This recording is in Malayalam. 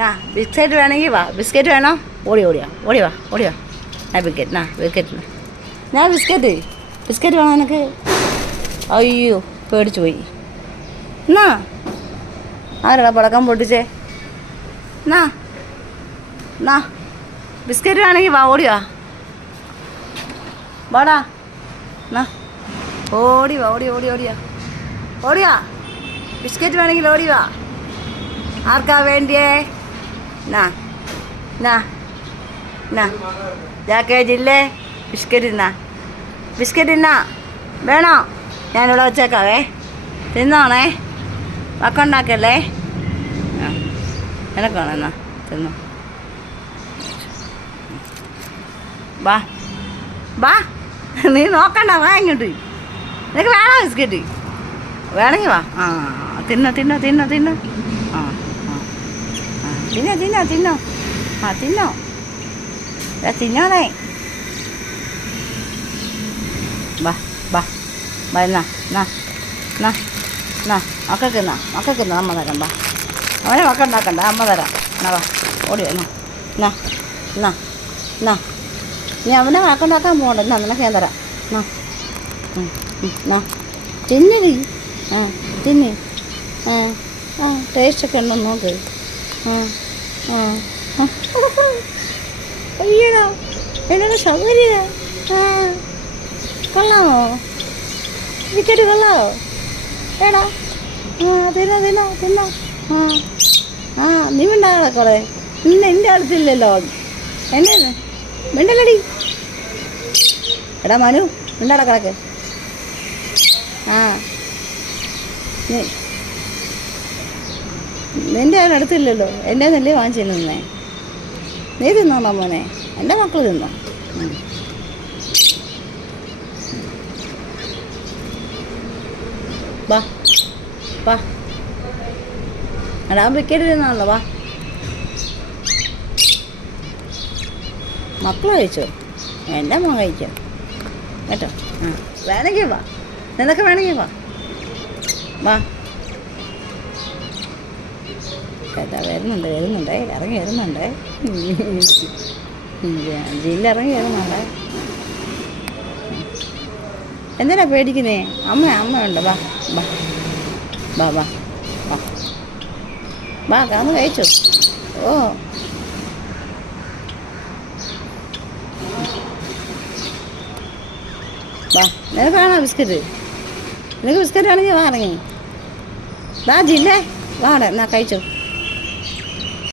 നാ ബിസ്ക്കറ്റ് വേണമെങ്കിൽ വാ. ബിസ്ക്കറ്റ് വേണോ? ഓടിവാ. ഞാൻ ബിസ്ക്കറ്റ് ഞാൻ ബിസ്ക്കറ്റ് വേണോ എനിക്ക്? അയ്യോ പേടിച്ചു പോയി. എന്നാ ആരാടാ പടക്കം പൊട്ടിച്ചേ? എന്നാ ബിസ്ക്കറ്റ് വേണമെങ്കിൽ വാ. വാടാ. എന്നാ ഓടിയാ. ബിസ്ക്കറ്റ് വേണമെങ്കിൽ ഓടിവാ. ആർക്കാ വേണ്ടിയേ? ജാക്കേജില്ലേ? ബിസ്ക്കറ്റ് തിന്നാ വേണോ? ഞാനിവിടെ വെച്ചേക്കാവേ. തിന്നോണേ, വക്കുണ്ടാക്കല്ലേ. എനക്കാണോ? എന്നാ തിന്നോ. വാ നീ നോക്കണ്ട, വാ ഇങ്ങോട്ട്. നിനക്ക് വേണോ ബിസ്ക്കറ്റ്? വേണമെങ്കിൽ വാ. തിന്നോ. തിന്നോ. തിന്നോ. തിന്നോണേ. വാ. മക്കൾക്ക് അമ്മ തരാം. വാ, അവനെ വക്കുണ്ടാക്കണ്ട, അമ്മ തരാം. എന്നാ വാ, ഓടിയോ. എന്നാ നീ അവനെ വക്കുണ്ടാക്കാൻ പോകണ്ട. എന്നാ നിനക്ക് ഞാൻ തരാം. തിന്നടി. തിന്ന്. ടേസ്റ്റൊക്കെ ഉണ്ടോ നോക്ക്. അയ്യടാ, എന്നോട് സൗകര്യ. കൊള്ളാമോ ബിസ്ക്കറ്റ്? കൊള്ളാമോ എടാ? തിന്നോ. നീ മിണ്ടാകളെ കുറേ. എൻ്റെ അടുത്തില്ലല്ലോ. എന്നെ മിണ്ടല്ലടി. എടാ മനു, മിണ്ടാടാ കിടക്ക്. നിൻ്റെ അടുത്തില്ലല്ലോ. എൻ്റെ നെല്ല് വാങ്ങിച്ചു തിന്നേ. നീ തിന്നോണോ മോനെ? എൻ്റെ മക്കൾ തിന്നോ. വാ എടാ, ബിസ്ക്കറ്റ് തിന്നാണല്ലോ. വാ, മക്കൾ കഴിച്ചോ? എൻ്റെ മോൻ കഴിക്കാം കേട്ടോ. വേണമെങ്കിൽ വാ. നിനക്ക് വേണമെങ്കിൽ വാ. കേട്ടാ, വരുന്നുണ്ട്. ഇറങ്ങി വരുന്നുണ്ട്. ജില്ലിറങ്ങി വരുന്നുണ്ട്. എന്തിനാ പേടിക്കുന്നേ? അമ്മയുണ്ട്. വാ കാന്ന് കഴിച്ചു. വാ, നിനക്ക് വേണോ ബിസ്ക്കറ്റ്? നിനക്ക് ബിസ്ക്കറ്റ് ആണെങ്കിൽ വാ, ഇറങ്ങി വാ. ജില്ലേ വാടെ. എന്നാ കഴിച്ചോ.